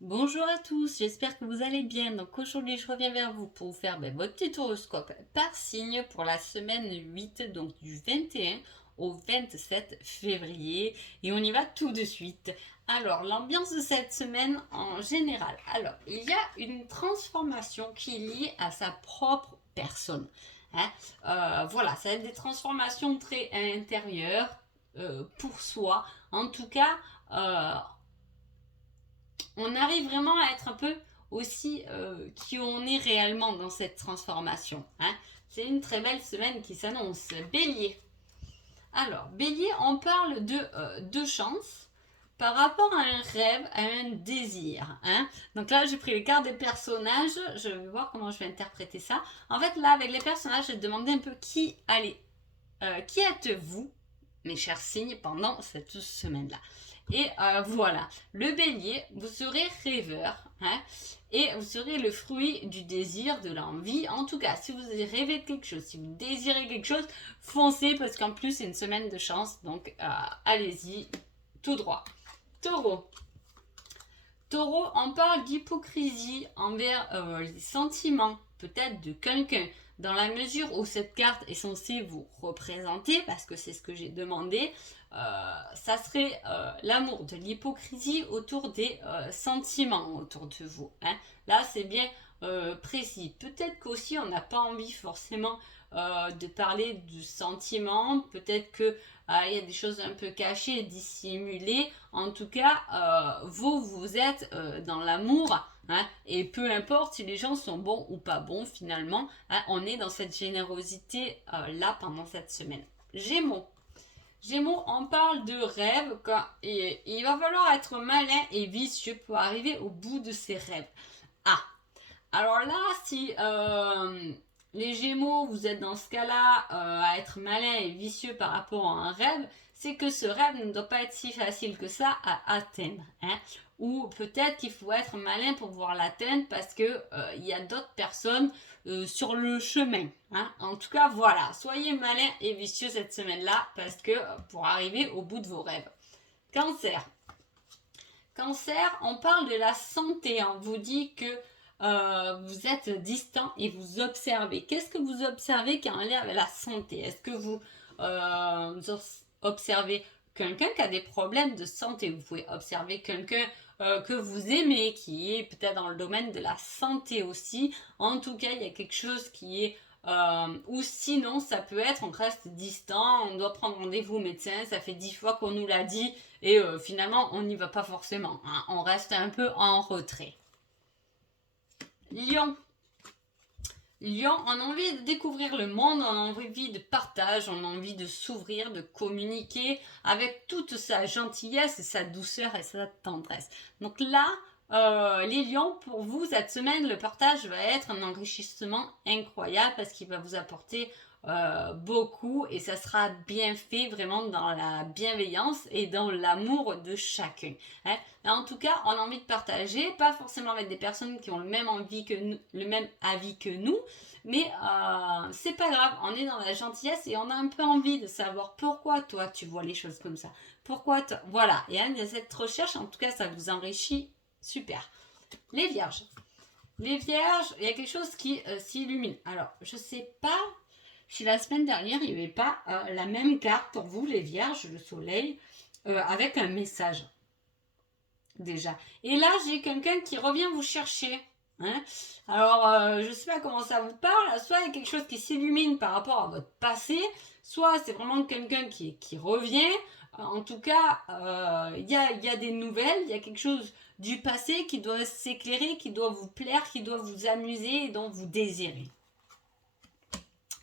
Bonjour à tous, j'espère que vous allez bien. Donc aujourd'hui je reviens vers vous pour vous faire votre petit horoscope par signe pour la semaine 8, donc du 21 au 27 février. Et on y va tout de suite. Alors l'ambiance de cette semaine en général. Alors il y a une transformation qui est liée à sa propre personne. Hein. Voilà, ça va être des transformations très intérieures pour soi. En tout cas, on arrive vraiment à être un peu aussi qui on est réellement dans cette transformation. Hein. C'est une très belle semaine qui s'annonce. Bélier. Alors, Bélier, on parle de chance par rapport à un rêve, à un désir. Hein. Donc là, j'ai pris les cartes des personnages. Je vais voir comment je vais interpréter ça. En fait, là, avec les personnages, je vais demander un peu qui êtes-vous, mes chers signes, pendant cette semaine-là. Et voilà, le bélier, vous serez rêveur, hein, et vous serez le fruit du désir, de l'envie. En tout cas, si vous rêvez de quelque chose, si vous désirez quelque chose, foncez, parce qu'en plus, c'est une semaine de chance, donc allez-y, tout droit. Taureau. Taureau, on parle d'hypocrisie envers les sentiments, peut-être de quelqu'un, dans la mesure où cette carte est censée vous représenter, parce que c'est ce que j'ai demandé, ça serait l'amour, de l'hypocrisie autour des sentiments autour de vous. Hein. Là, c'est bien précis. Peut-être qu'aussi, on n'a pas envie forcément de parler du sentiment, peut-être que il y a des choses un peu cachées, dissimulées. En tout cas, vous êtes dans l'amour. Hein, et peu importe si les gens sont bons ou pas bons, finalement, hein, on est dans cette générosité là pendant cette semaine. Gémeaux. Gémeaux, on parle de rêve et il va falloir être malin et vicieux pour arriver au bout de ses rêves. Ah, alors là, si les Gémeaux, vous êtes dans ce cas-là à être malin et vicieux par rapport à un rêve, c'est que ce rêve ne doit pas être si facile que ça à atteindre. Hein. Ou peut-être qu'il faut être malin pour pouvoir l'atteindre parce que il y a d'autres personnes sur le chemin. Hein. En tout cas, voilà, soyez malin et vicieux cette semaine-là parce que pour arriver au bout de vos rêves. Cancer. Cancer, on parle de la santé. On vous dit que vous êtes distant et vous observez. Qu'est-ce que vous observez qui a un lien avec la santé? Est-ce que vous observez quelqu'un qui a des problèmes de santé? Vous pouvez observer quelqu'un que vous aimez, qui est peut-être dans le domaine de la santé aussi. En tout cas, il y a quelque chose qui est ou sinon, ça peut être, on reste distant, on doit prendre rendez-vous au médecin, ça fait 10 fois qu'on nous l'a dit, et finalement, on n'y va pas forcément. Hein. On reste un peu en retrait. Lion. Lion, on a envie de découvrir le monde, on a envie de partage, on a envie de s'ouvrir, de communiquer avec toute sa gentillesse, sa douceur et sa tendresse. Donc là, les lions, pour vous, cette semaine, le partage va être un enrichissement incroyable parce qu'il va vous apporter beaucoup et ça sera bien fait vraiment dans la bienveillance et dans l'amour de chacun. Hein. En tout cas, on a envie de partager, pas forcément avec des personnes qui ont le même envie que nous, le même avis que nous, mais c'est pas grave, on est dans la gentillesse et on a un peu envie de savoir pourquoi toi tu vois les choses comme ça. Pourquoi toi, voilà, et il y a cette recherche, en tout cas ça vous enrichit, super. Les vierges. Les vierges, il y a quelque chose qui s'illumine. Alors, je sais pas si la semaine dernière, il n'y avait pas la même carte pour vous, les vierges, le soleil, avec un message déjà. Et là, j'ai quelqu'un qui revient vous chercher. Hein. Alors, je ne sais pas comment ça vous parle. Soit il y a quelque chose qui s'illumine par rapport à votre passé, soit c'est vraiment quelqu'un qui revient. En tout cas, il y a des nouvelles, il y a quelque chose du passé qui doit s'éclairer, qui doit vous plaire, qui doit vous amuser et dont vous désirez.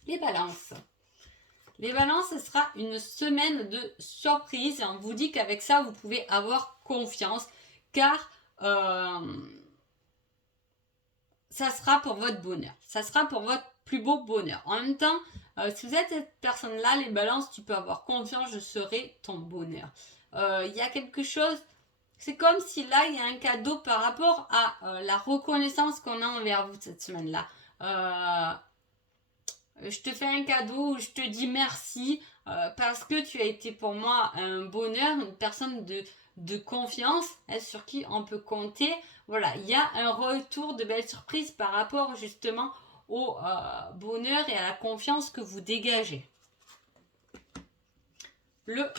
Les balances. Les balances, ce sera une semaine de surprise. On vous dit qu'avec ça, vous pouvez avoir confiance car ça sera pour votre bonheur. Ça sera pour votre plus beau bonheur. En même temps, si vous êtes cette personne-là, les balances, tu peux avoir confiance, je serai ton bonheur. Il y a quelque chose, c'est comme si là, il y a un cadeau par rapport à la reconnaissance qu'on a envers vous cette semaine-là. Je te fais un cadeau, je te dis merci parce que tu as été pour moi un bonheur, une personne de confiance, hein, sur qui on peut compter. Voilà, il y a un retour de belles surprises par rapport justement au bonheur et à la confiance que vous dégagez. Le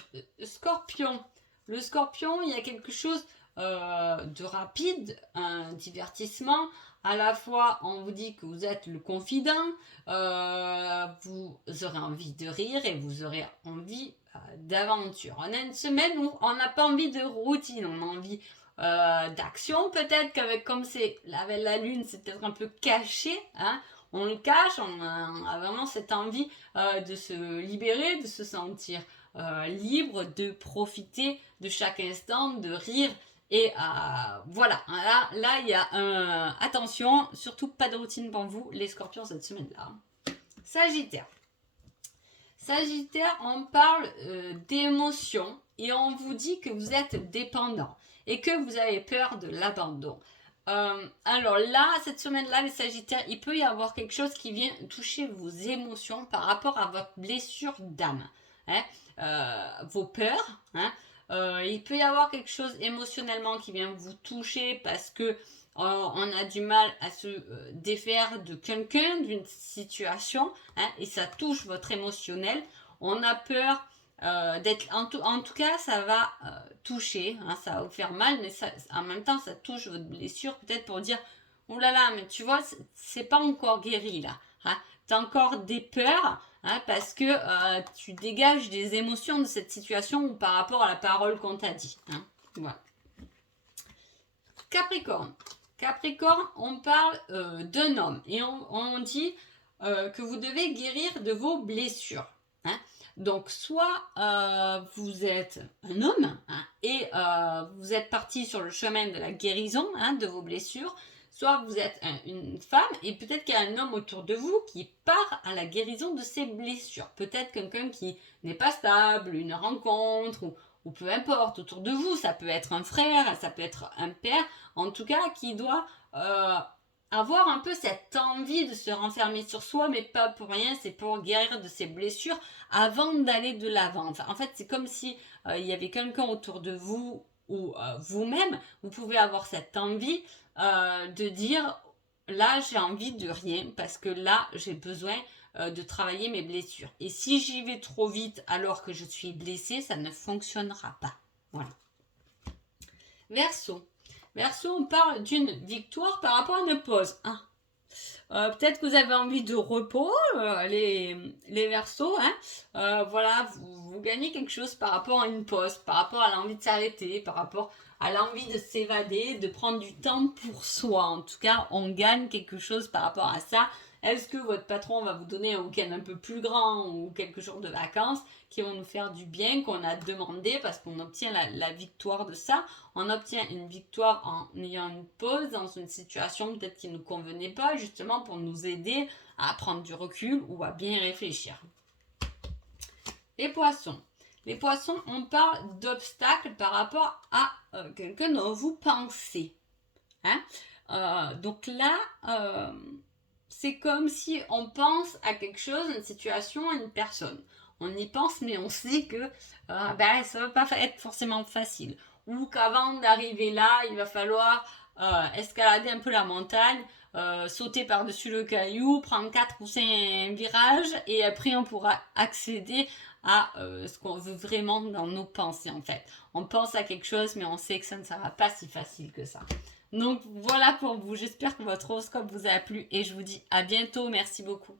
scorpion. Le scorpion, il y a quelque chose de rapide, un divertissement. À la fois, on vous dit que vous êtes le confident, vous aurez envie de rire et vous aurez envie d'aventure. On a une semaine où on n'a pas envie de routine, on a envie d'action. Peut-être qu'avec comme c'est avec la lune, c'est peut-être un peu caché, hein. On le cache, on a vraiment cette envie de se libérer, de se sentir libre, de profiter de chaque instant, de rire. Et voilà, là il y a attention, surtout pas de routine pour vous, les scorpions, cette semaine-là. Sagittaire. Sagittaire, on parle d'émotions et on vous dit que vous êtes dépendant et que vous avez peur de l'abandon. Alors là, cette semaine-là, les Sagittaires, il peut y avoir quelque chose qui vient toucher vos émotions par rapport à votre blessure d'âme, hein, vos peurs, hein. Il peut y avoir quelque chose émotionnellement qui vient vous toucher parce que on a du mal à se défaire de quelqu'un, d'une situation, hein, et ça touche votre émotionnel. On a peur d'être... En tout cas, ça va toucher, hein, ça va vous faire mal, mais ça, en même temps, ça touche votre blessure, peut-être pour dire, oh là là, mais tu vois, c'est pas encore guéri là. Hein, tu as encore des peurs, hein, parce que tu dégages des émotions de cette situation par rapport à la parole qu'on t'a dit. Hein, voilà. Capricorne. Capricorne, on parle d'un homme et on dit que vous devez guérir de vos blessures. Hein. Donc, soit vous êtes un homme, hein, et vous êtes parti sur le chemin de la guérison, hein, de vos blessures, soit vous êtes une femme et peut-être qu'il y a un homme autour de vous qui part à la guérison de ses blessures. Peut-être quelqu'un qui n'est pas stable, une rencontre ou peu importe, autour de vous, ça peut être un frère, ça peut être un père, en tout cas qui doit avoir un peu cette envie de se renfermer sur soi, mais pas pour rien, c'est pour guérir de ses blessures avant d'aller de l'avant. Enfin, en fait, c'est comme si il y avait quelqu'un autour de vous ou vous-même, vous pouvez avoir cette envie de dire, là j'ai envie de rien, parce que là j'ai besoin de travailler mes blessures. Et si j'y vais trop vite alors que je suis blessée, ça ne fonctionnera pas. Voilà. Verseau. Verseau, on parle d'une victoire par rapport à une pause. Hein. Peut-être que vous avez envie de repos, les Verseaux. Hein. Voilà, vous gagnez quelque chose par rapport à une pause, par rapport à l'envie de s'arrêter, par rapport à l'envie de s'évader, de prendre du temps pour soi. En tout cas, on gagne quelque chose par rapport à ça. Est-ce que votre patron va vous donner un week-end un peu plus grand ou quelques jours de vacances qui vont nous faire du bien, qu'on a demandé parce qu'on obtient la victoire de ça. On obtient une victoire en ayant une pause dans une situation peut-être qui ne nous convenait pas, justement pour nous aider à prendre du recul ou à bien réfléchir. Les poissons. Les poissons, on parle d'obstacles par rapport à quelqu'un dont vous pensez. Hein. Donc là, c'est comme si on pense à quelque chose, une situation, une personne. On y pense, mais on sait que ça ne va pas être forcément facile. Ou qu'avant d'arriver là, il va falloir escalader un peu la montagne, sauter par-dessus le caillou, prendre 4 ou 5 virages, et après on pourra accéder à ce qu'on veut vraiment dans nos pensées en fait. On pense à quelque chose, mais on sait que ça ne sera pas si facile que ça. Donc voilà pour vous, j'espère que votre horoscope vous a plu et je vous dis à bientôt, merci beaucoup.